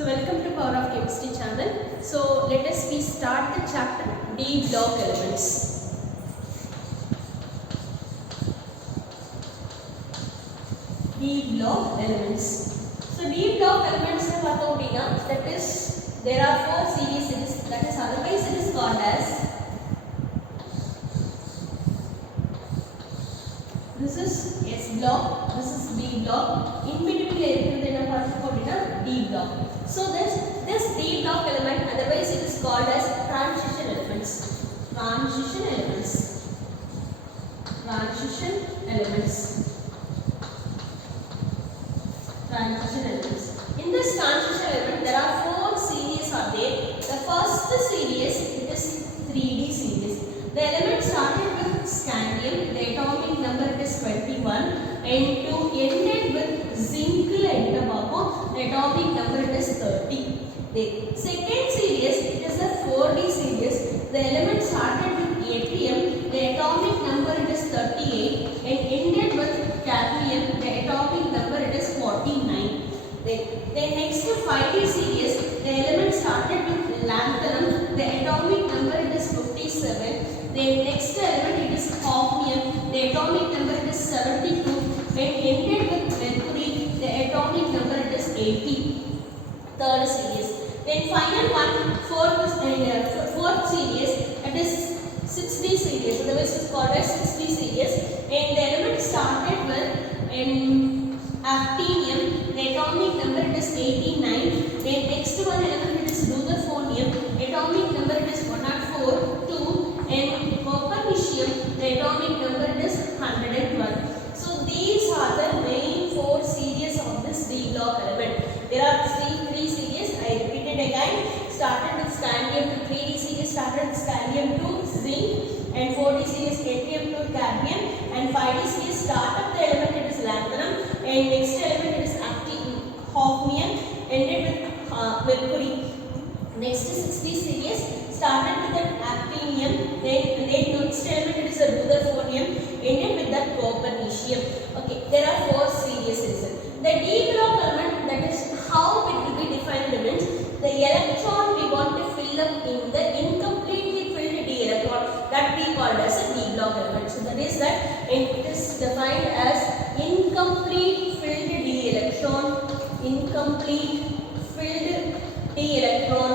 So welcome to Power of Chemistry channel. So let us start the chapter D block elements. D block elements. So D block elements that is there are four series, that is otherwise it is called as, this is S block, this is B block, in between D block. So this D block element, otherwise it is called as transition elements. Transition elements. Transition elements. Transition elements. In this transition element, there are four series are there. The first series, it is 3D series. The element started with scandium. The atomic number it is 21, and to ended with zinc. The atomic number it is 30. The second series, it is a 4D series. The element started with yttrium. The atomic number it is 38, and ended with cadmium. The atomic number it is 49. Then next 5D series, the element started with lanthanum. The atomic number it is 57. Then next element it is hafnium. The atomic number it is 72, and ended with mercury. The atomic number it is 80. Third series. Then final one, fourth series, it is 6D series. Otherwise it is called as 6D series. And the element started with actinium. The atomic number it is 89. Then next one element it is rutherfordium. Atomic number it is 104, 2, and copernicium. The atomic number it is 112. So these are the main four series of this D block element. There are three series. I repeat it again. Started with scandium to 3D series. Started with scandium to zinc, and 4D series yttrium to cadmium, and 5D series start of the element it is lanthanum, and next element it is hafnium, ended with mercury. Next 6D series started with that actinium, then next element it is a rutherfordium, ended with that copernicium. Okay, there are four series. The D block element, that is how it will be defined means the electron we want to fill up in the incompletely filled D electron, that we called as a D block element. So that is that, and it is defined as incomplete filled D electron. Incomplete filled D electron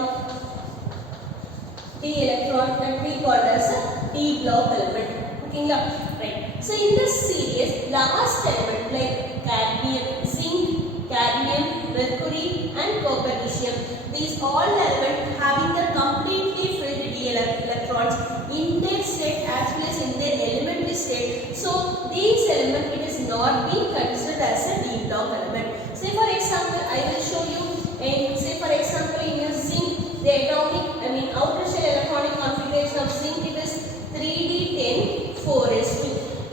that we call as a D block element. Okay, right. So in this series, last element like cadmium, zinc, cadmium, mercury, and copernicium, these all elements having the completely filled D electrons in their state as well as in their elementary state. So these elements, it is not being considered as a D block element. Say for example, I will show you, and say for example in your zinc, the outer shell electronic configuration of zinc, it is 3d10 4s2.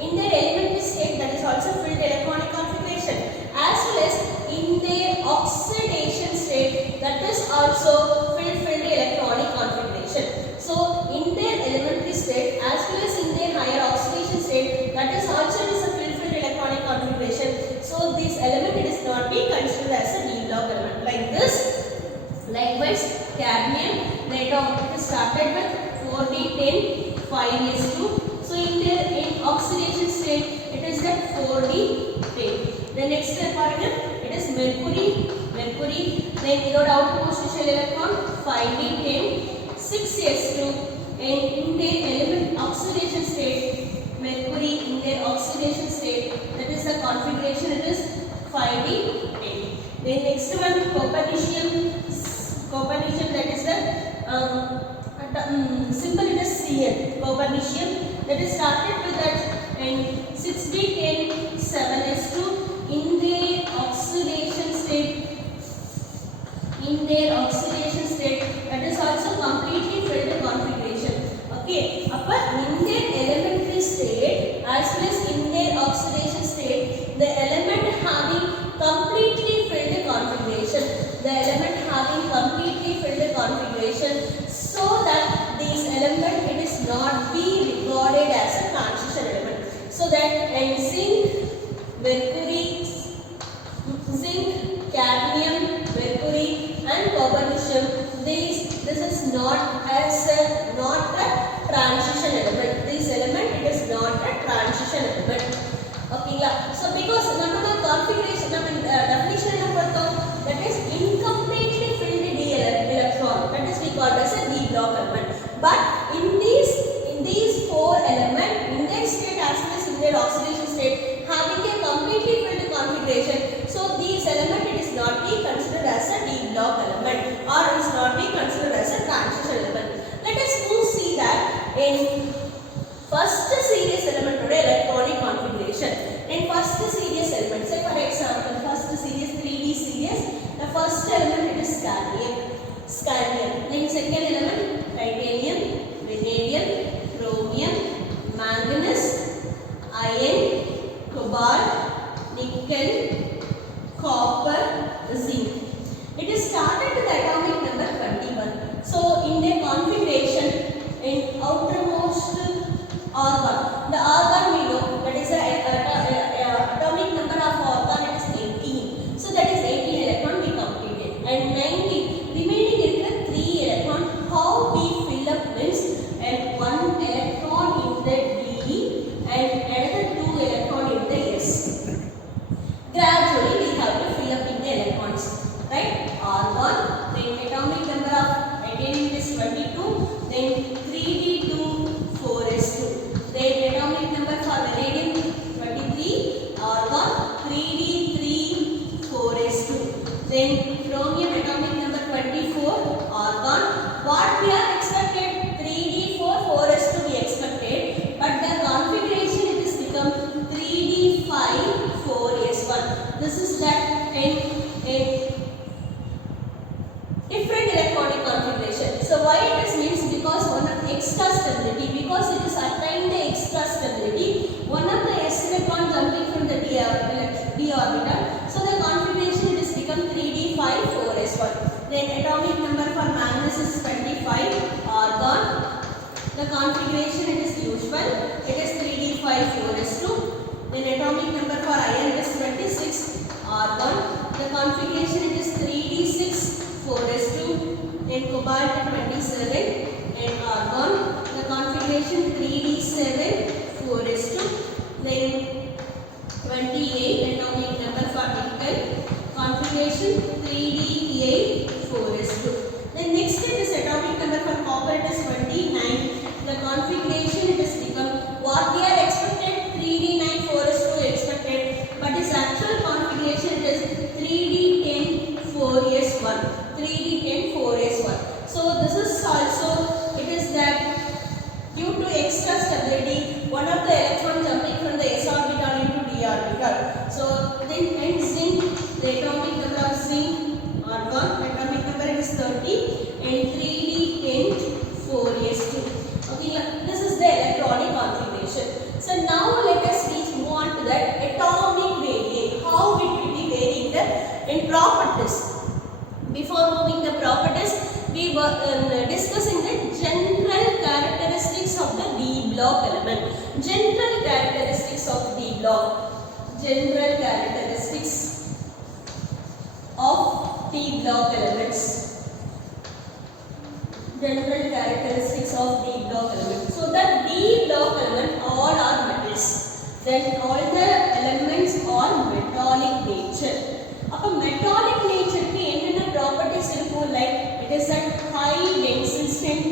In their elementary state, that is also filled electronic configuration, as well as in their oxidation state, that is also filled electronic configuration. So in their elementary state as well as in their higher oxidation state, that is also is a filled electronic configuration. So this element, it is not being considered as a D block element. Like this. Likewise, cadmium, it is started with 4d10 5s2. So in oxidation state, it is that 4d10. The next particle, it is mercury. Then your outermost shell electron 5d10 6s2, and in their element oxidation state, mercury in their oxidation state, that is the configuration, it is 5d10. Then next one, copernicium, that is the simple, it is Cl, copernicium, that is started with that, and 6d10 7s2 in their oxidation state. That is also completely filled configuration. Okay, in their elementary state as well as in their oxidation state, the element having completely filled configuration. So that this element, it is not be regarded as a transition element. So that, and zinc, mercury, cadmium, mercury, and chromium atomic number 24, argon. What we are expected? 3d4, 4s to be expected, but the configuration it is become 3d5, 4s1. This is that in different electronic configuration. So why it is means because one of extra stability, because it is attained the extra stability, one of the s electron jumping from the d orbital. So the configuration it is become 3d5, 4s1. Then atomic number for manganese is 25, argon. The configuration it is usual, it is 3d5, 4s2. Then atomic number for iron is 26, argon. The configuration it is 3d6, 4s2. Then cobalt 27 and argon. The configuration 3d7, 4s2. Then 28 atomic number for nickel. Configuration 3d8, 4s2. Then next it is atomic number for copper it is 29. The configuration it is become what we are expected 3d9, 4s2 expected, but its actual configuration is 3d10, 4s1. 3d10, 4s1. So this is also it is that due to extra stability, one of the electrons jumping from the s orbital into d orbital. So then and zinc, the atomic number of zinc, argon, atomic number is 30 and 3d10, 4s2. Okay, this is the electronic configuration. So now let us move on to that atomic varying. How it will be varying in properties. Before moving the properties, we were discussing the general characteristics of the d block element. General characteristics of d block. General characteristics of d block elements. General characteristics of d block element. So the d block element all are metals. Then all the elements are metallic nature. Appa metallic nature ku enna properties irukum, like it is at high tensile strength.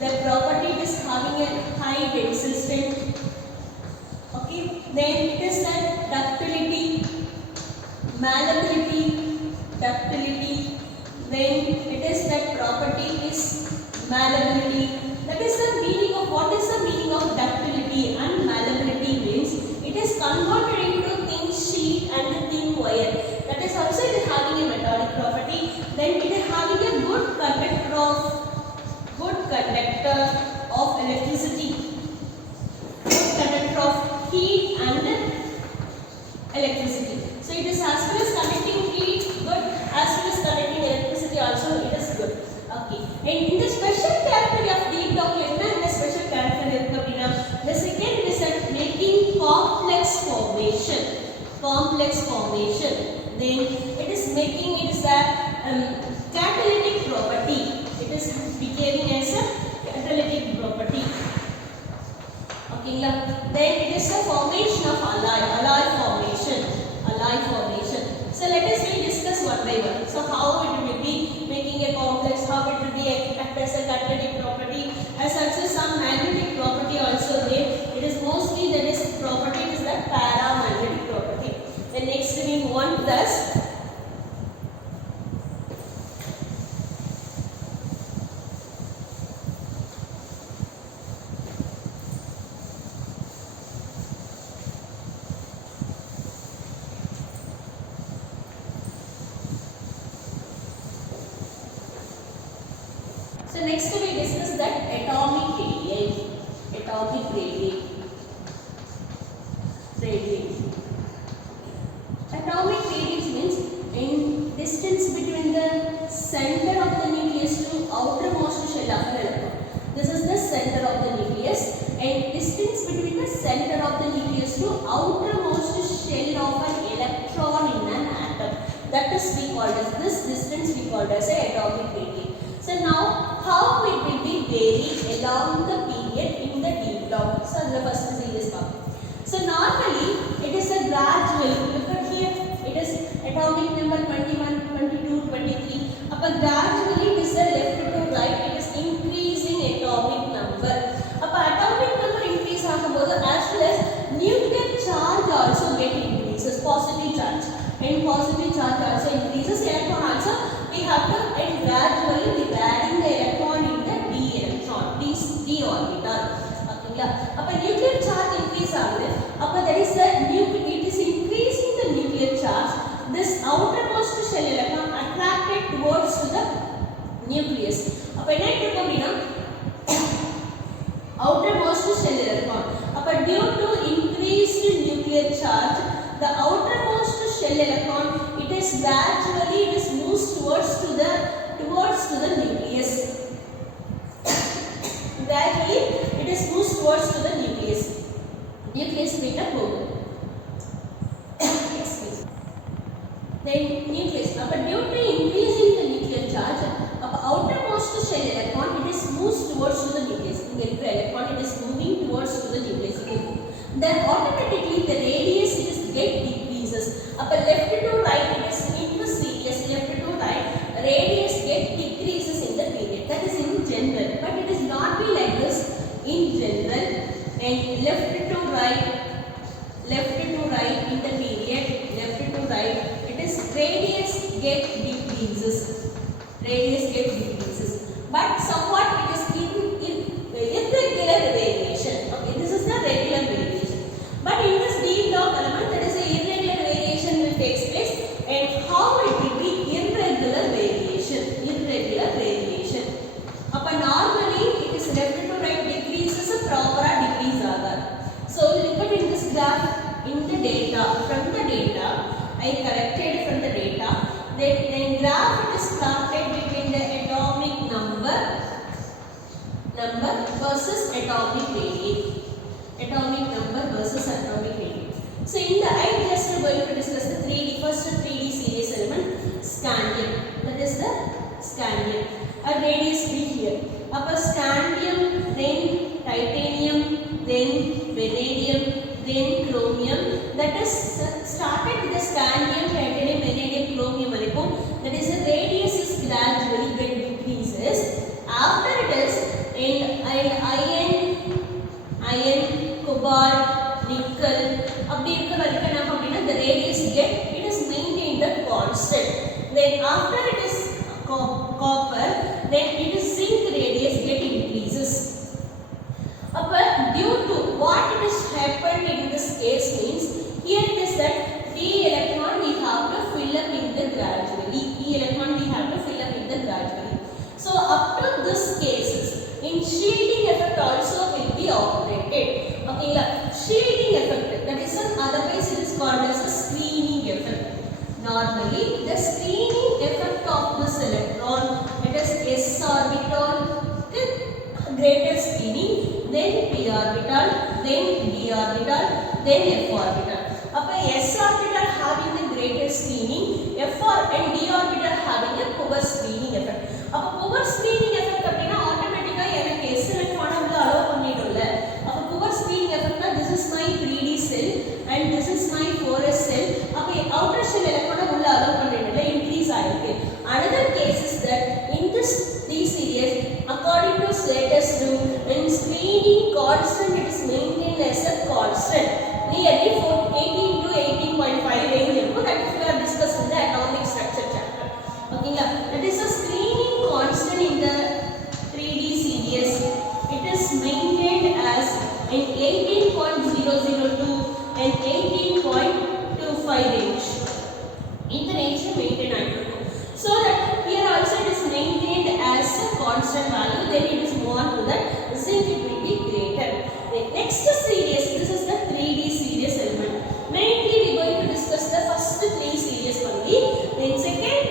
The property is having a high tensile strength. Okay. Then it is that ductility, malleability, ductility. Then it is that property is malleability. That is the meaning of what is the meaning of ductility and malleability means it is converted into thin sheet and thin wire. That is also it is having a metallic property. Then it is having a good conductor of electricity, good conductor of heat and electricity. So it is as well as conducting heat good, as well as conducting electricity also it is good. Okay. And in the special character of d block element, the special character the second is that making complex formation. Complex formation. Then it is making it is a catalytic property. It is behaving as a catalytic property. Okay. Then it is a formation of alloy formation. Alloy formation. So let us discuss one by one. So how it will be making a complex, how it will be act as a catalytic property, as also some magnetic property also there. It is mostly that is property is the paramagnetic property. Then next we move on to this. So next we discuss that atomic radius. Atomic radius. Atomic radius means in distance between the center of the nucleus to outermost shell of an electron. This is the center of the nucleus, and distance between the center of the nucleus to outermost shell of an electron in an atom. That is we called as this distance we called as a atomic radius. So now how it will be varied along the period in the d block. So the first see this part. So normally it is a gradual. Look at here. It is atomic number 21, 22, 23. Upon gradually it is a left to right. It is increasing atomic number. Upon atomic number increase as well as nuclear charge also get increases. Positive charge and positive charge also increases. Electron also nucleus. அப்ப என்ன இருக்கும் அப்படின்னா outermost shell electron. அப்ப due to increased nuclear charge, the outermost shell electron it is gradually it is moves towards to the nucleus. Gradually it is moves towards to the nucleus. Nucleus beta போகும். Then nucleus. அப்ப due to increasing the nuclear charge, அப்ப outermost shell electron it is moves towards to the nucleus. இங்க இருக்கிற electron it is moving towards to the nucleus. Then automatically the radius it is get decreases. அப்ப left to right it is in the series, left to right radius get decreases in the period. That is in general, but it is not be like this in general. And left to right in the period, left to right it is radius get decreases, but somewhat it is irregular variation. Okay, this is the regular variation, but in this d log element that is a irregular variation will take place. And how it will be irregular variation. Appa normally it is left to right decreases proper decrease agar. So look at in this graph in the data, from the data I corrected from the data, then graph it is plotted between the atomic number versus atomic radius. So in the I just going to discuss the first 3D series element, scandium. That is the scandium. A radius be here. Upper scandium, then titanium, then vanadium, then chromium. That is started with the scandium, titanium, vanadium, chromium. That is the radius is gradually get decreases. After it is in iron, cobalt, nickel. The radius get it is maintained the constant. Then after it is copper, then it is zinc radius get increases. Due to what it has happened in this case means here it is that d electron we have to fill up in the gradually. So up to this cases in shielding effect also will be operated. Okay, shielding effect, that is otherwise it is called as a screening effect. Normally the screening effect of this electron, it is s orbital greater screening, then p orbital, then d orbital, then f orbital. S orbital having the greater screening, and d orbital having a poor screening effect. Poor screening effect automatically s electron allow பண்ணிடும்ல. Poor screening effect, this is my 3D cell and this is my 4s cell. Outer shell electron உள்ள allow பண்ணிடும்ல, increase ஆயிருக்கு. Another case is that in this D series, according to status rule, in screening constant it is maintained as a constant nearly 18 to 18.5 range. That we have discussed in the atomic structure chapter. Okay, that is a screening constant in the 3D series. It is maintained as in 18.002 and 18.25 range. In the range maintained. So that here also it is maintained as a constant value. Then it is more to that zinc it will be greater. The next series, this is the 3D series element. Mainly we are going to discuss the first 3 series only. Then second,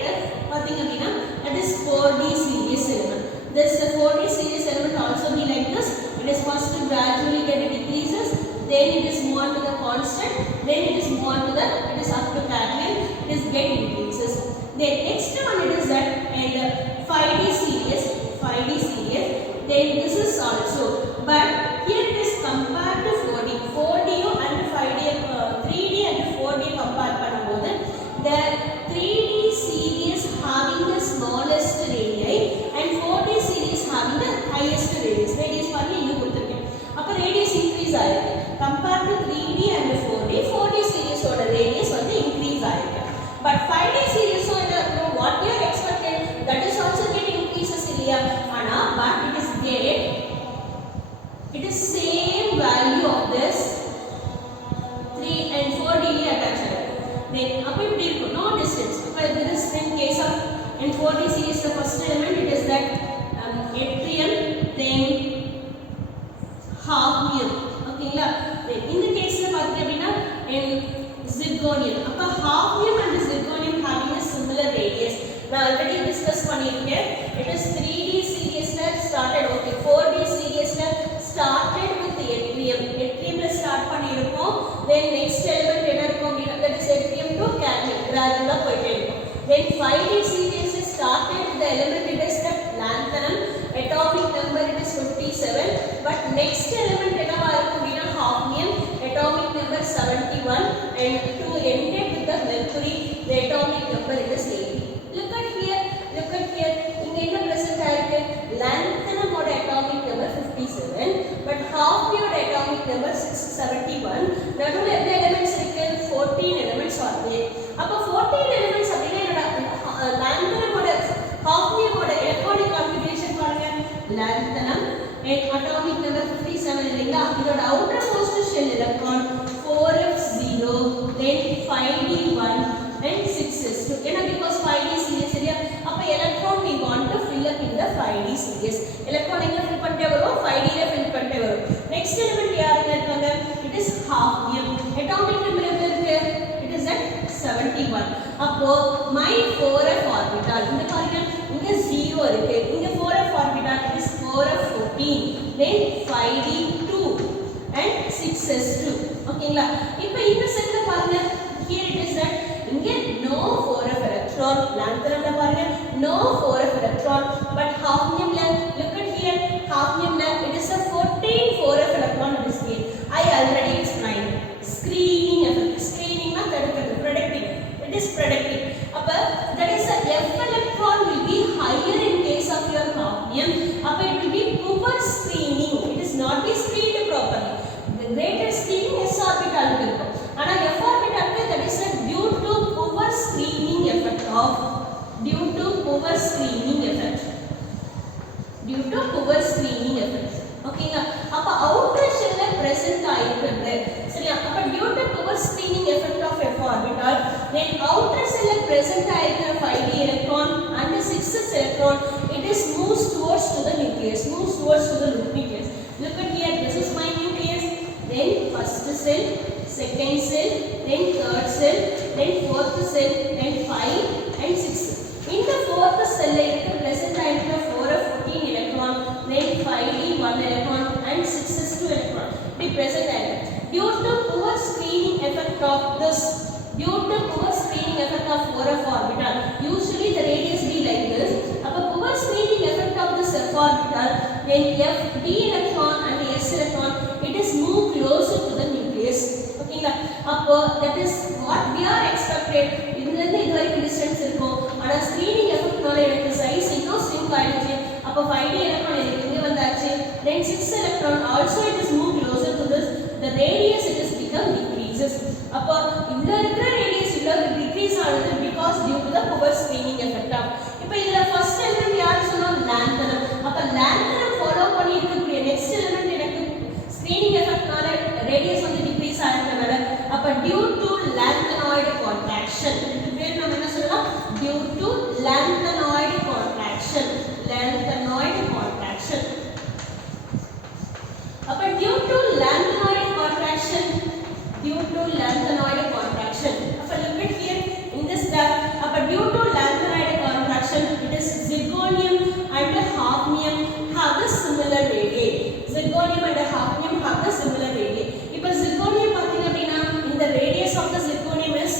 that is 4D series element. This 4D series element also be like this. It is first gradually get decreases, then it is more to the constant, then it is more to the it is up to cadmium, it is get increases. Then next one it is that and 5D series, then this is also, but here it is compared to 4D and 5D, 3D and 4D compare பண்ணும்போது the 3D series having the smallest radii and 4D series having the highest radius பண்ணி இங்க கொடுத்திருக்கேன். அப்ப radius increase ஆயிருக்கு. Compared to 3D and 4D series ஓட radius வந்து increase ஆயிருக்கு. But 5D series ஓட what we are expected, that is also get increases இல்லையா? ஆனா but it zirconium. அப்ப hafnium and zirconium having a similar radius. நான் already discuss பண்ணிருக்கேன். It is 3D series ல started. Okay, 4D series ல started with yttrium. Yttrium ல start பண்ணிருக்கோம். Then next element என்ன இருக்கும் அப்படினா that is yttrium to cadmium. gradually போயிட்டே இருக்கும். Then 5D series ல started with the element it is the lanthanum. Atomic number it is 57. But next element என்னவா இருக்கும் அப்படினா hafnium. Atomic number 71 and to end it with the mercury. The atomic number it is 80. Look at here. இங்க என்ன present ஆயிருக்கு? Lanthanum ஓட atomic number 57 but hafnium ஓட atomic number 671. நடுவுல எத்தனை elements இருக்கு? 14 elements வருது. அப்ப 14 elements அப்படினா என்னடா? Lanthanum ஓட hafnium ஓட electronic configuration பாருங்க. Lanthanum atomic number 57 இல்லைங்களா? இதோட outermost shell electron 4f0 then 5d1 and 6s2. ஏன்னா because 5d series சரியா? அப்ப electron we want to fill up in the 5d series. electron எங்க fill பண்ணிட்டே வரும்? 5d ல fill பண்ணிட்டே வரும். next element யாருங்க இருக்காங்க? it is hafnium. atomic number எவ்வளவு இருக்கு? it is at 71. அப்போ my 4f orbital இங்க பாருங்க இங்க 0 இருக்கு. இங்க 4f orbital it is 4f14 then 5d2 and 6s2. ஓகேங்களா? இப்போ இந்த செட்ல பாருங்க here it is that இங்க no 4f electron. lanthanumல பாருங்க no 4f electron but hafniumல look at here hafniumல it is a 14 4f electron in this case. I already explained screening effect. screening na தடுக்கிறது predicting. it is predicting. அப்ப that is a f electron will be higher in case of your hafnium. அப்ப it will be poor screening. it is not be screened properly. the greater screening s orbital இருக்கும். ஆனா f orbital that is a due to poor screening effect of due to poor screening effect ஓகேங்களா? அப்ப outer shell present ஆயிருக்கு சரியா? அப்ப due to poor screening effect of f orbital then outer shell present ஆயிருக்கு 5d electron and 6s electron it is moves towards to the nucleus. look at here this is my nucleus. then first cell, second cell, then third cell, then fourth cell, then 5 and 6. In the fourth cell la irukku present ஆயிருக்கு 4f14 electron, then 5d1 electron and 6s2 electron. It present ஆயிருக்கு. Due to poor screening effect of 4f orbital, usually the radius be like this. அப்ப poor screening effect of this f orbital, then f d electron and s electron it is move closer to the nucleus. ஓகேங்களா? அப்போ that is what we are expected. இதுல இருந்து இது வரைக்கும் distance இருக்கும். ஆனா screening எஃபெக்ட்னால எனக்கு சைஸ் இன்னும் ஸ்ரிங்க் ஆயிடுச்சு. அப்போ 5d electron எனக்கு இங்க வந்தாச்சு. then 6 electron also it is move closer to this. the radius it is become decreases. அப்போ இந்த இருக்கிற radius இவ்வளவு decrease ஆகுது because due to the poor screening effect of. இப்போ இதுல first element யார் சொன்னோம்? lanthanum. அப்ப lanthanum ஃபாலோ பண்ணி இருக்கக்கூடிய next element எனக்கு screening effectனால radius வந்து decrease ஆகுறதுனால அப்ப due to lanthanoid contraction இதுக்கு பேர் நம்ம என்ன சொல்லலாம்? due to lanthanoid contraction. அப்ப due to lanthanoid contraction அப்ப look at here in this graph. அப்ப due to lanthanoid contraction it is zirconium and hafnium have the similar radii. zirconium and hafnium have the similar radii. இப்போ zirconium பாத்தீங்க அப்படினா இந்த radius of the zirconium is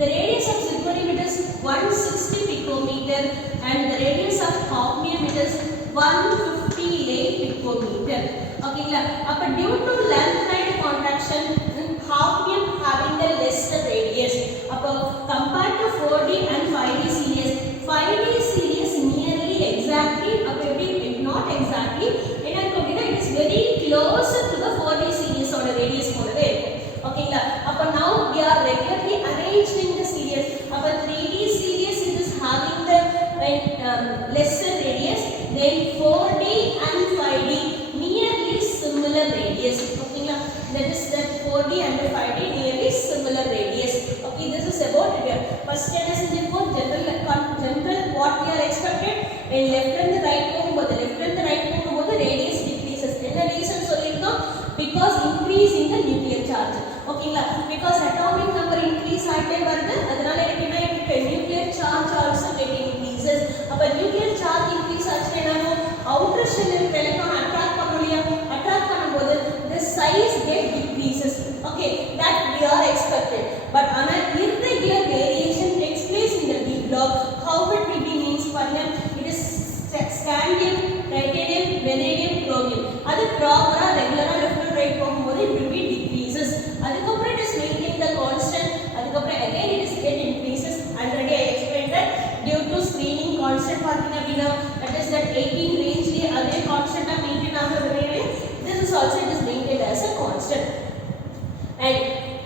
the radius of zirconium it is 160 picometer and the radius of hafnium it is 158 picometer. ஓகேங்களா? அப்ப due to lanthanide contraction hafnium having the lesser radius. அப்போ compared to 4d and 5d series 5d series nearly exactly அப்ப எப்படி not exactly என்ன இருக்கும் அப்படினா it is very close to the 4d series ஓட radius போலவே இருக்கும். ஓகேங்களா? அப்ப now we are regularly arranged in the series. அப்ப 3d series it is having the lesser radius then 4d and 5d nearly similar radius. ஓகேங்களா? that is that 4d and 5d nearly similar radius. okay this is about it. first என்ன செஞ்சிருக்கோம்? general what we are expected when left and right போகும்போது radius decreases. என்ன reason சொல்லிருக்கோம்? because increase in the nuclear charge. okay ஓகேங்களா because atomic number increase ஆயிட்டே வருது அதனால என்ன nuclear charge also get increases அப்ப nuclear charge increase ஆச்சுனா என்ன outer shell இருக்க electron attract பண்ணலையா attract பண்ணும்போது the size get decreases okay that we are expected but an irregular variation takes place in the d block how it will be means பாருங்க it is scandium titanium vanadium chromium அது ப்ராப்பரா ரெகுலரா left and right போகும்போது it will be decreases அதுக்கப்புறம் it is maintaining the constant அதுக்கப்புறம் again it is get increases already I explained that due to screening constant பாத்தீங்க அப்படினா that is that 18 range ல அதே constant ஆ மெயின்टेन ஆகுறது this is also it is maintained as a constant and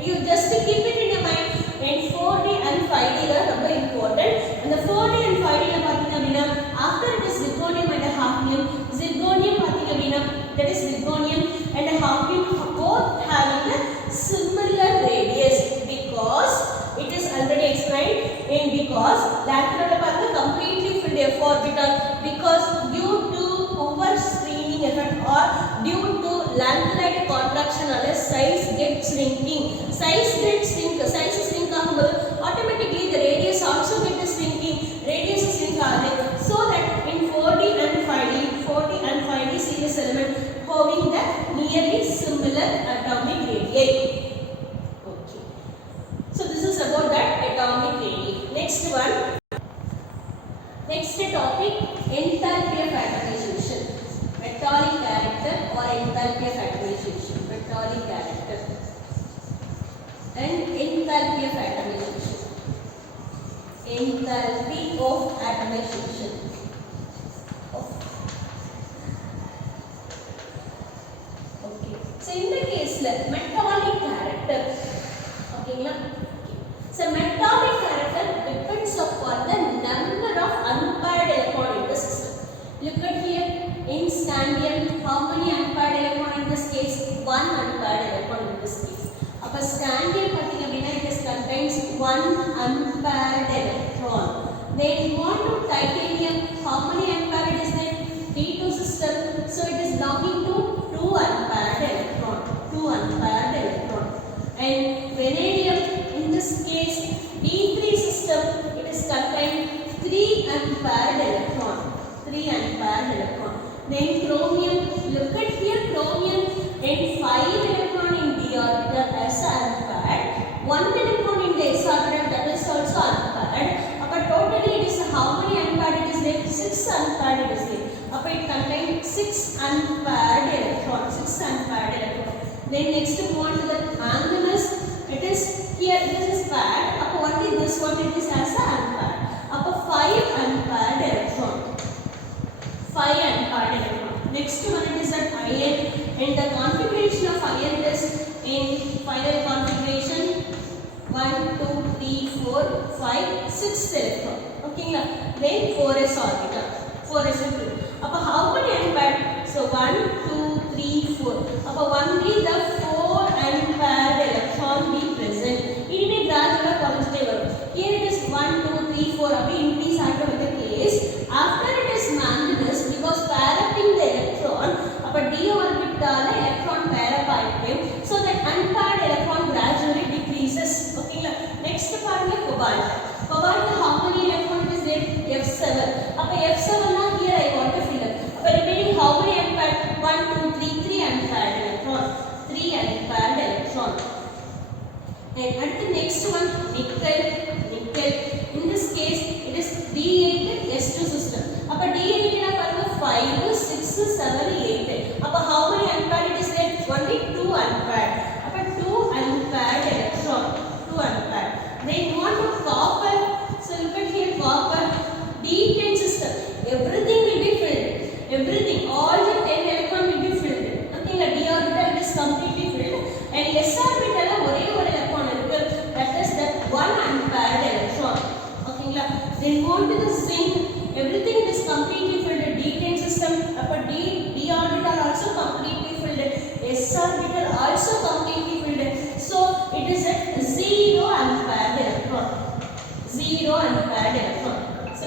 you just keep it in your mind and 4D and 5D are very important and the 4D and 5D ல பாத்தீங்க அப்படினா after it is zirconium and hafnium zirconium பாத்தீங்க அப்படினா that is zirconium and hafnium both having a similar radius because it is already explained and because lateral path completely filled f orbital because due to over screening effect or due to lanthanide contraction or size get shrinking size shrink ஆகும்போது automatically the radius also get shrinking radius shrink ஆகுது so that in 4D and 5D series element having the nearly similar atomic radii okay so this is about that atomic radii next topic enthalpy of atomization metallic character or enthalpy of atomization metallic character and enthalpy of atomization enthalpy of atomization okay so in the case la metallic character okayla so metallic character depends upon the number of unpaired electron in the system look at here in scandium how many unpaired electron in this case one unpaired electron in this case appa scandium pathina appadina it is contains one unpaired electron then want to titanium how many unpaired is there d2 system so it is belonging to two unpaired electron and vanadium in this case d3 system it is contain three unpaired electron then chromium look at here chromium and 5 electron in d orbital as unpaired 1 electron in the s orbital that is also unpaired but totally it is how many unpaired it is there 6 unpaired it is there it contains 6 unpaired electron then next move on to the manganese it is here this is paired only this one it is as a unpaired 5 unpaired electron next one it is that iron and the configuration of iron is in final configuration 1 2 3 4 5 6th electron okay then 4s orbital 4s how many unpaired so 1 2 3 4 only the 4 unpaired electron be present it may gradually constantly varum here it is 1 2 3 4 increase after the case after it is manganese because pair upping the electron d orbital electron pair up aayirukku so that unpaired electron gradually decreases okay next part is cobalt how many electron is there f7 f7 now here I want to fill up remaining how many unpaired 1 2 3 unpaired electron and at the next one nickel in this case it is d8 s2 system d8 na paranga 5 6 7 8 how many unpaired it is there only 2 unpaired 2 unpaired electron then you want to copper so look at here copper d10 system everything will be filled all the 10 electron will be filled okay d orbital is completely filled and s orbital la ore electron irukku that is that one unpaired electron okay then go to the zinc everything is completely filled d10 system d orbital also completely filled s orbital also completely filled so it is at 0 unpaired electron so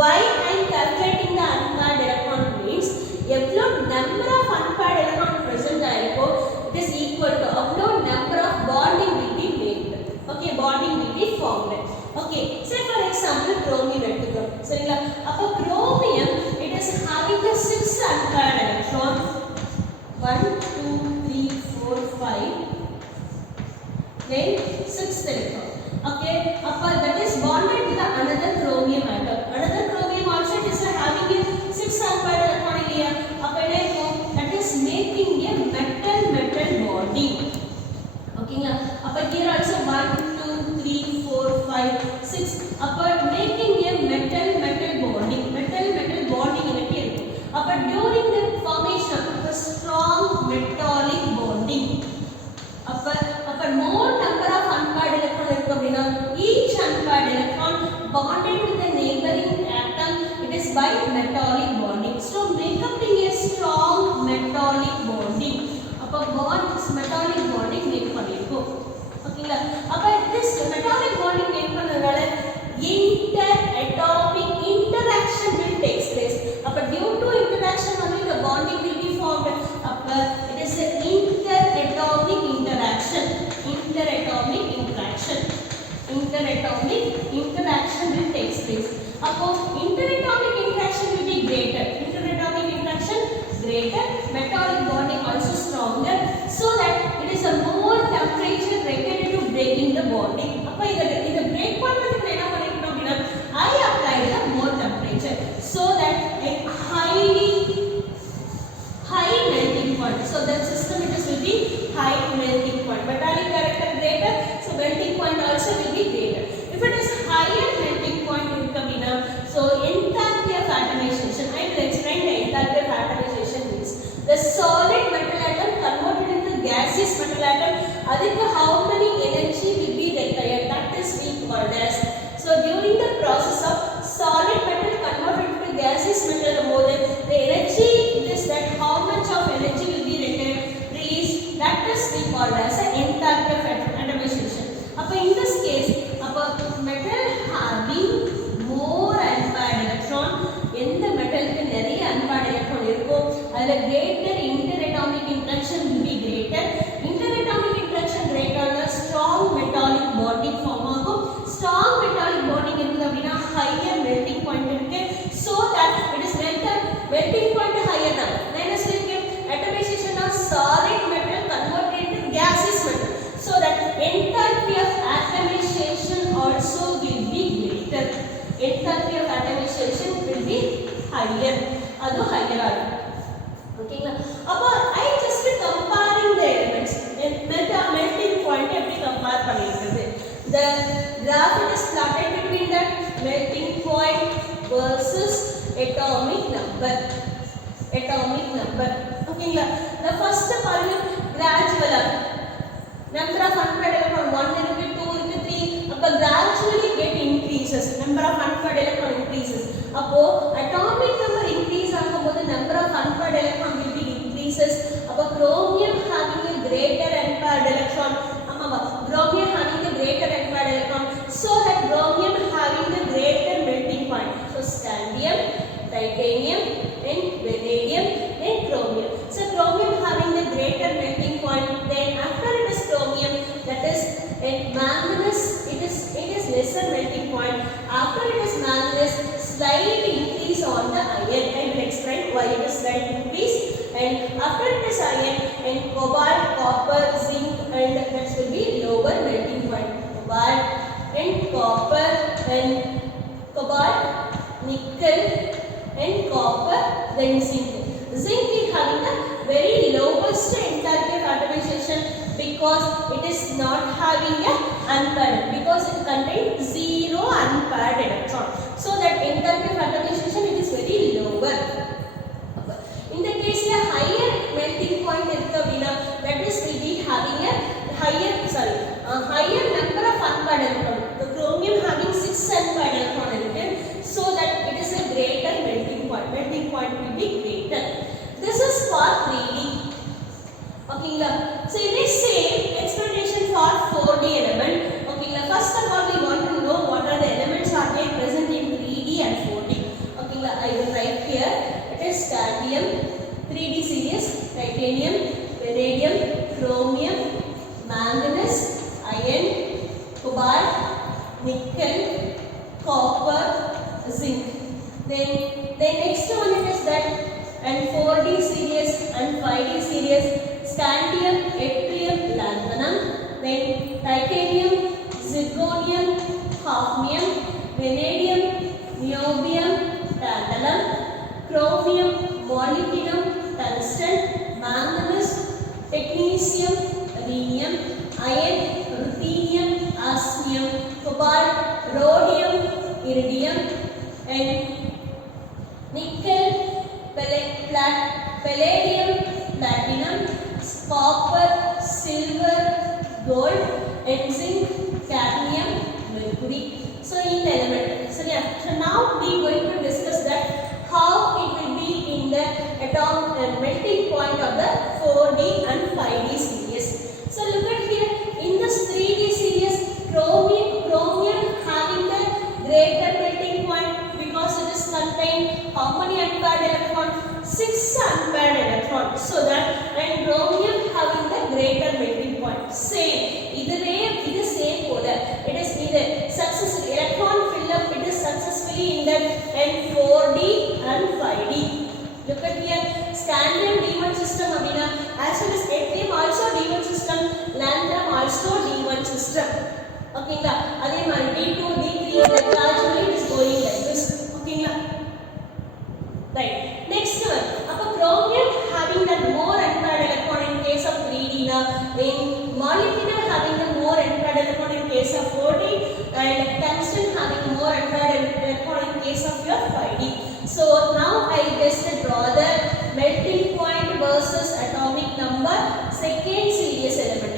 why I am calculating the unpaired electron means எவ்வளவு number of unpaired electron present ஆயிருக்கோ it is equal to எவ்வளவு number of bond சரிங்களா? அப்ப chromium it is having the 6 unpaired electron, 1 2 3 4 5, then 6th electron. Okay, appa that is bonded with another chromium atom. Another chromium also it is having a 6 unpaired electron here. Appa that is making a metal bonding. Okay, appa here also 1 2 3 4 5 6 appa making a metal bonding. Metal bonding enakku irukku. Appa during the formation of a strong metallic bonding, appa more number of unpaired electron irukku appadina, each unpaired electron bonded with the neighboring atom, it is by metallic bonding. So make up a strong metallic bonding. appa bonds metallic bonding make பண்ணிருக்கோம். ஓகேங்களா? அப்ப this metallic bonding make பண்ணறதால interatomic interaction will take place. அப்ப due to interaction only the bonding will be formed. அப்ப it is a interatomic interaction. Interatomic interaction will take place. அப்போ interatomic interaction will be greater. Interatomic interaction greater, metallic bonding also stronger, so that it is a more temperature required to breaking the bonding. அப்ப இந்த break பண்றதுக்கு என்ன பண்ணிருக்கோம் அப்படினா I applied the more temperature so that a high melting point. So that system it is will be high melting point. Metallic character greater, so melting point also will be greater. If it is higher melting point irukku அப்படினா, so enthalpy of atomization, I will explain the enthalpy of atomization means the solid metal atom converted into gaseous metal atom, adukku how many energy will be required, that is we called as. So during the process of solid metal converted into gaseous metal mode, the energy it is that how much of energy will be released, that is we called as an enthalpy of atomization. அப்ப in this case அப்ப metal having more unpaired electron, எந்த மெட்டலுக்கு நிறைய unpaired electron இருக்கோ அதுல greater interatomic interaction will be greater. Interatomic interaction greater ஆன strong metallic bonding form ஆகும். Strong metallic bonding இருந்தது அப்படின்னா higher melting point இருக்கு, so that it is melting point higher தான். என்ன சொல்லிருக்கு? Atomization of solid metal converted into gaseous metal, so that enthalpy of atomization also will be greater. Enthalpy of atomization will be higher. adu higher ஆகும். ஓகேங்களா? அப்ப I just comparing the elements. melting point எப்படி compare பண்ணிருக்கிறது? The graph is plotted between the melting point versus atomic number. ஓகேங்களா? The first பாருங்க gradual number of unpaired electron 1 இருக்கு 2 இருக்கு 3, அப்ப gradually get increases, number of unpaired electron increases. அப்போ atomic number increase ஆகும்போது number of unpaired electron will be increases. அப்ப chromium having a greater unpaired electron, ஆமாவா, chromium having a greater unpaired electron, so that chromium having the greater melting point. So scandium, titanium and vanadium and chromium. So chromium having the greater melting point, then after it is chromium, that is manganese, it is lesser melting point. After it is manganese, slight increase on the iron. I will explain why it is slight increase. And after it is iron, and cobalt, copper, zinc, and that will be lower melting point. Cobalt and copper and cobalt, nickel and copper, then zinc. Zinc is having the very lowest enthalpy of atomization because it is not having a unpaired, because it contains 0 unpaired electron. So that enthalpy of atomization it is very lower. In the case the higher melting point irukku appadina, that is will be having a higher number of unpaired electron. The chromium having 6 unpaired electron irukku, so that it is a greater melting point. Melting point will be greater. This is for 3D. Okay, so it is same explanation for 4D element. Okay, first of all we want to know what are the elements are they present in 3D and 4D. Okay, I will write here. It is scandium, 3D series, titanium, vanadium, chromium, manganese, iron, cobalt, nickel, copper, zinc. Then next one it is that and 4D series and 5D series, scandium, yttrium, lanthanum, then titanium, zirconium, hafnium, vanadium, niobium, tantalum, chromium, molybdenum, tungsten, manganese, technetium, rhenium, iron, ruthenium, osmium, cobalt, rhodium, iridium, and nickel, palladium, platinum, copper, silver, gold, and zinc, cadmium, mercury. So in the element. So yeah. So now we are going to discuss that how it will be in the atomic melting point of the 4D and 5D series. So look at here in this 3D series, chromium having the greater melting point because it is contain how many unpaired electrons? 6 unpaired electrons. So that and chromium having the greater melting point. Same. It is same polar. It is either successful electron fill up. It is successfully in the and 4D and 5D. Look at here. Scandium D1 system abina as well as yttrium also D1 system. Lanthanum also D1 system. Okay la. Adhe mari D2 D3 like gradually it is going like this. Okay la. Right. Next one. Appo chromium having that more unpaired electron in case of 3D na. In molybdenum having the more unpaired electron in case of 4D, and tungsten having more unpaired electron in case of your 5D. So now I just draw the melting point versus atomic number second series element.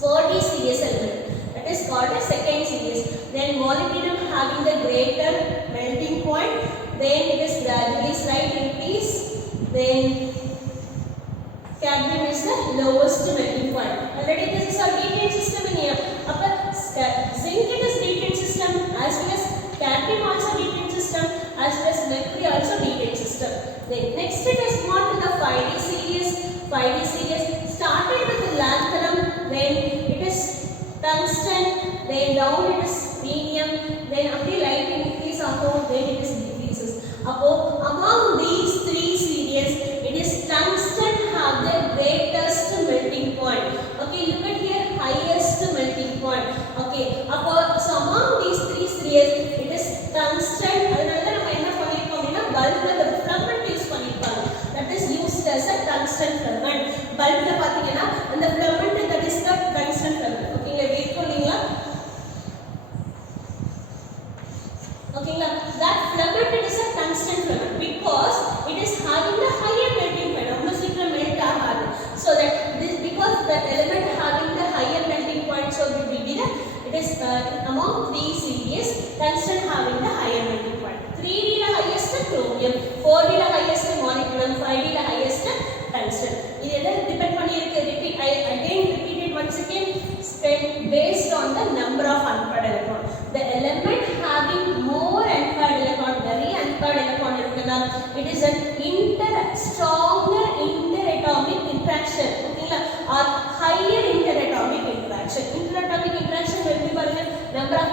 4D series element. That is called a second series. Then molybdenum having the greater melting point. Then it is gradually slight increase. Then cadmium is the lowest melting point. Already this is our D10 system in here. Upper zinc it is D10 system as well as cadmium also D10 system as well as mercury also D10 system. Then next it is what in the 5D series. 5D series started with the lanthanum, then it is tungsten, then down it is rhenium, then until light increase upon then it is decreases. Among these three series, it is tungsten have the greatest melting point. Okay, look at here, highest melting point. Okay, so among these three series, it is tungsten. Bulb the filament use பண்ணிருப்பாங்க. That is used as a tungsten filament. Bulb la பாத்தீங்கன்னா அந்த filament that is the tungsten filament. Okay, wait பண்ணீங்களா? Okay, that filament it is a tungsten filament because it is having the higher melting point. Almost it will melt ஆகாது. So that this because that element having the higher melting point, so it will be the it is among three series tungsten having the higher melting point. 3D la highest chromium, 4D la highest molybdenum, 5D la highest tungsten. This is depend பண்ணி இருக்கு. Repeat. I again repeat it once again. Based on the number of unpaired electron. The element having more unpaired electron, very unpaired electron irukna, it is an stronger interatomic interaction. Okay la, or higher interatomic interaction. Interatomic interaction will be paranga number of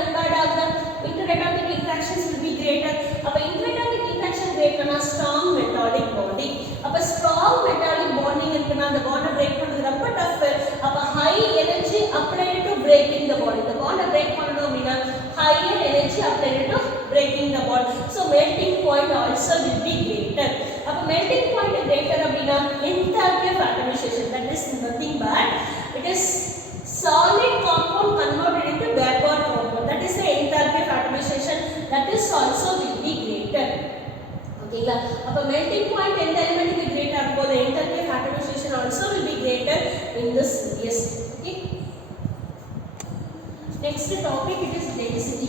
unpaired agra. Interatomic interactions will be greater. Appo interatomic interaction greater na strong metallic bonding. Appo strong metallic bonding irukna the bond break பண்றது ரொம்ப tough. Appo high energy applied to breaking the bond. The bond break பண்ணனும் அப்படினா higher energy applied to breaking the bond. So melting point also will be greater. Appo melting point greater அப்படினா enthalpy of atomization, that is nothing but it is solid compound converted into vapor compound. That is the enthalpy of atomization, that is also will be greater. Okay la, appo melting point end element is greater, appo the enthalpy of atomization also will be greater in this series. Okay, next topic it is density.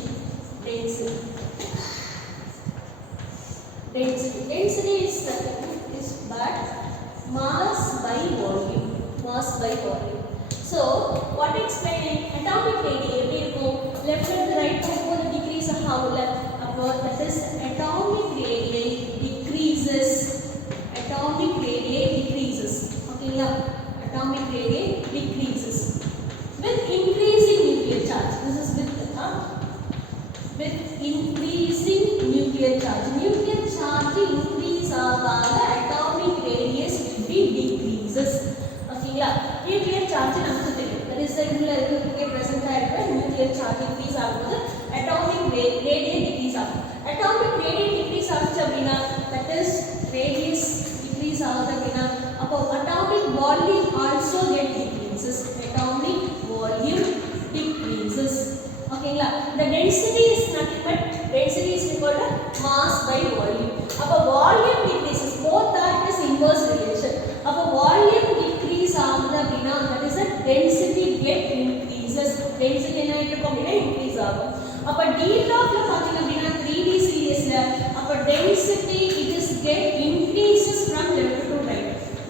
Density is but mass by volume. So what explain atomic radius எப்படி இருக்கும்? Left and right போகும்போது decrease ஆகும்ல, அப்போ that is atomic radius decreases. ஓகேங்களா? Atomic radius decreases with increasing nuclear charge. This is with increasing nuclear charge. Nuclear charge increase ஆகாத atomic radius will be decreases. ஓகேங்களா? nuclear charge நமக்கு தெரியும். that is உள்ள இங்கே present ஆயிருக்க nuclear charge increase ஆகும்போது atomic radius decrease ஆகும். atomic radius decrease ஆச்சு அப்படின்னா that is radius decrease ஆகுது அப்படின்னா அப்போ atomic volume also get decreases. atomic volume decreases. ஓகேங்களா? the density is nothing but density is equal to mass by volume. அப்போ volume decreases, both are is inverse relation. அப்போ volume decrease ஆகுது அப்படின்னா that is a density get increases. density என்ன இருக்கும் அப்படின்னா increase ஆகும். அப்போ d logல பாத்தீங்க அப்படின்னா 3D seriesல அப்போ density it is get increases from left to right.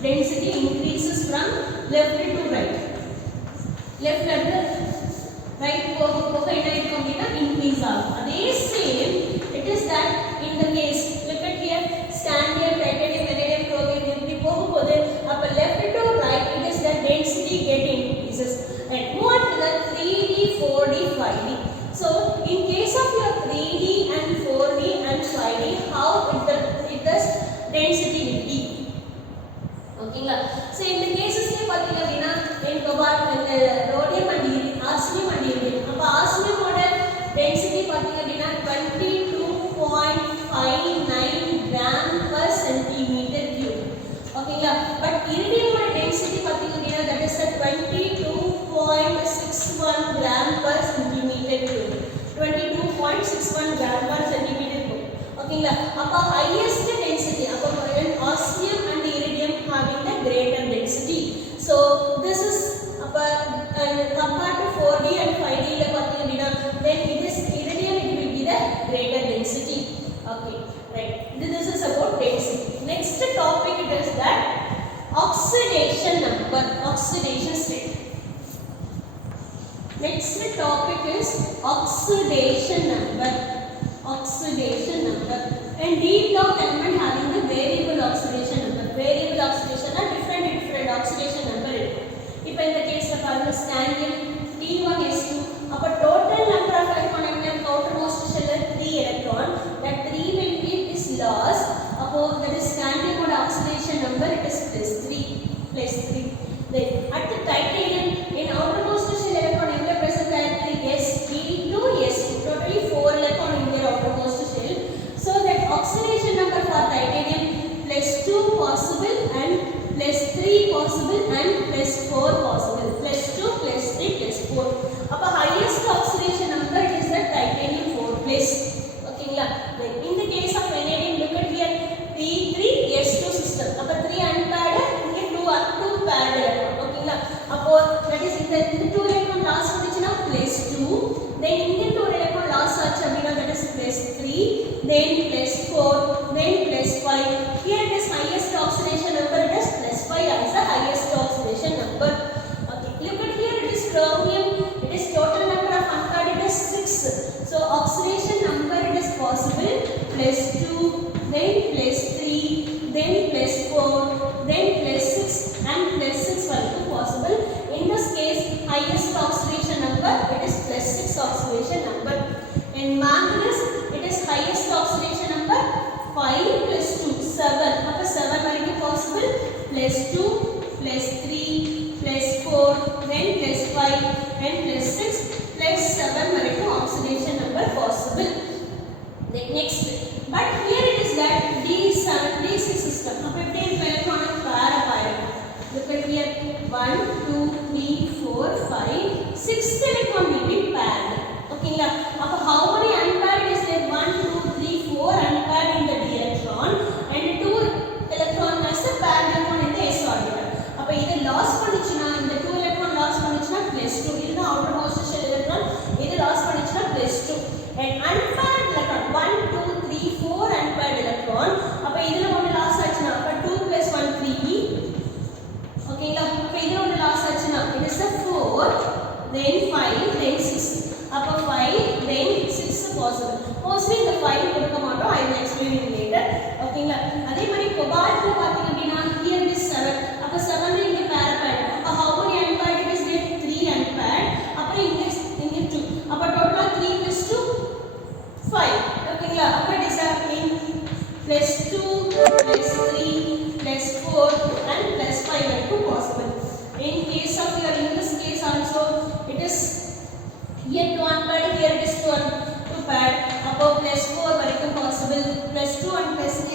density increases from left to right. left இருந்து right போக என்ன இருக்கும் அப்படின்னா increase ஆகும். அதே same it is that in the case look at here scandium, titanium, vanadium, chromium இப்படி போகும்போது அப்ப left to right it is the density get increases. and move on to the 3D, 4D, 5D. so in case of your 3D and 4D and 5D how it does density will be. ஓகேங்களா? so இந்த கேसेஸ்ல பாத்தீங்க அப்படின்னா in cobalt and rhodium and arsenium and iridium அப்ப arsenium ஓட density பாத்தீங்க அப்படின்னா 22.59 gram per centimeter cube. ஓகேங்களா? but iridium ஓட density பாத்தீங்க அப்படின்னா that is 22.61 gram per centimeter cube. 22.61 gram per centimeter cube. ஓகேங்களா? அப்ப highest density அப்ப arsenium and iridium having the greater density. so this is compared to 4D and 5D la pathina appadina then it is iridium it will be the greater density. okay right, this is about density. next topic it is that oxidation number, oxidation state. next topic is oxidation number. oxidation number and d log element having the variable oxidation number. variable oxidation are different oxidation number irukku. ipo in the case la paranga scandium T1S2 appo total number of electron in outermost shell 3 electron, that 3 will be is lost. appo that is scandium oda oxidation number it is +3. then at the titanium in outermost shell electron in present Sp2S2 totally 4 electron in their outermost shell. so that oxidation number for titanium +2 possible and +3 possible and +4 possible. +2 +3 +4 அப்ப highest oxidation number is the titanium 4+. ஓகேங்களா? in the case of vanadium look at here P3S2 system அப்ப 3 unpaired இங்க 2 paired electron. ஓகேங்களா? அப்போ that is இந்த 2 electron loss வந்துச்சுனா +2 then இந்த 2 electron loss ஆச்சு அப்படினா that is +3 then +4 then +5. here it is highest oxidation number it is +5 as the highest oxidation number. okay, look at here it is chromium, it is total number of unpaired it is 6. so oxidation number it is possible +2 then +3 then +4 then +6 and +6 value possible. in this case highest oxidation number it is +6 oxidation number. in manganese it is highest oxidation number 5 + 2 7 அப்ப 7 வரைக்கும் possible +2 +3 +4 then +5 then +6 +7 வரைக்கும் oxidation number possible. then next but here it is that D7 D6 system அப்ப எப்படி இருக்கு electron pair ஆயிருக்கு. look at here 1 2 3 4 5 6th electron will be paired. ஓகேங்களா? அப்ப how many unpaired is there? 1 2 3 4 unpaired in the d electron and 2 electron as the paired electron in the s orbital. அப்ப இத loss பண்ணிச்சுனா இந்த 2 electron loss பண்ணிச்சுனா +2 இதுதான் outermost shell electron. இது loss பண்ணிச்சுனா +2 and unpaired electron 1 2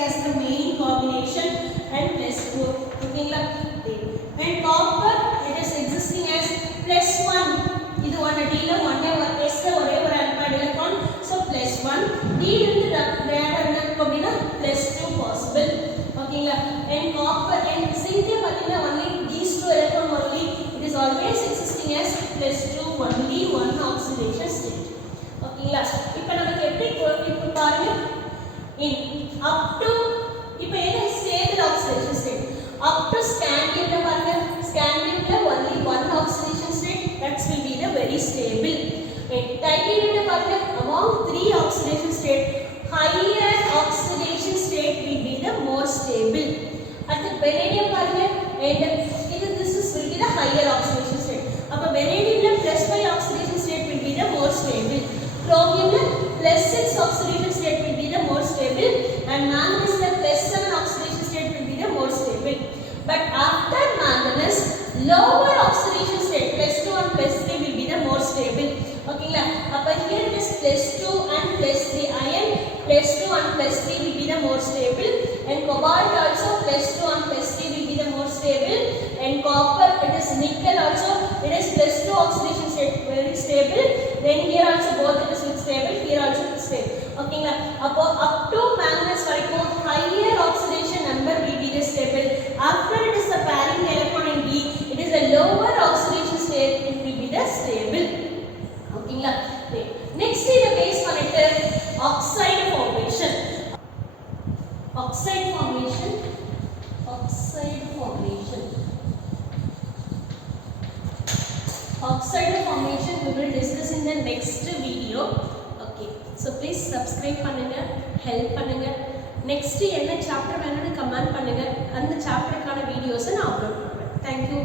as the main combination and plus 2. ஓகேங்களா? And copper it is existing as plus 1. இது 1 d ல 1 s ல ஒரே ஒரு alpha electron, so plus 1. d இருந்து radial இருக்கு அப்படினா plus 2 possible. ஓகேங்களா? And copper and zinc பாத்தீங்கன்னா only these two electron only, it is always existing as plus 2, only one oxidation state. ஓகேங்களா? இப்போ நமக்கு எப்படி இப்போ பாருங்க in up to இப்போ என்ன stable oxidation state up to scandium ல பாருங்க, scandium ல only one oxidation state, that will be the very stable. And titanium ல பாருங்க, among three oxidation state, higher oxidation state will be the more stable. At the vanadium பாருங்க, and this is will be the higher oxidation state. அப்ப vanadium ல +5 oxidation state will be the more stable. Chromium ல +6 oxidation state will be the more stable, and manganese ல +7 oxidation state will be the more stable. But after manganese, lower oxidation state +2 and +3 will be the more stable. ஓகேங்களா? அப்ப here it is +2 and +3, iron +2 and +3 will be the more stable, and cobalt also +2 and +3 will be the more stable, and copper it is nickel also, it is +2 oxidation state, very stable. Then here also both it is stable, here also it is stable. ஓகேங்களா? அப்போ up to manganese வரைக்கும் higher oxidation number will be the stable. After it is the pairing electron in d, it is a lower oxidation state, it will be the stable. ஓகேங்களா? next இத base பண்ணிட்டு oxide formation. Oxide formation we will discuss in the next video. Okay, so please subscribe பண்ணுங்க, help பண்ணுங்க. next என்ன chapter வேணும்னு comment பண்ணுங்க, அந்த chapterக்கான videos நான் அப்லோட் பண்ணுவேன். Thank you.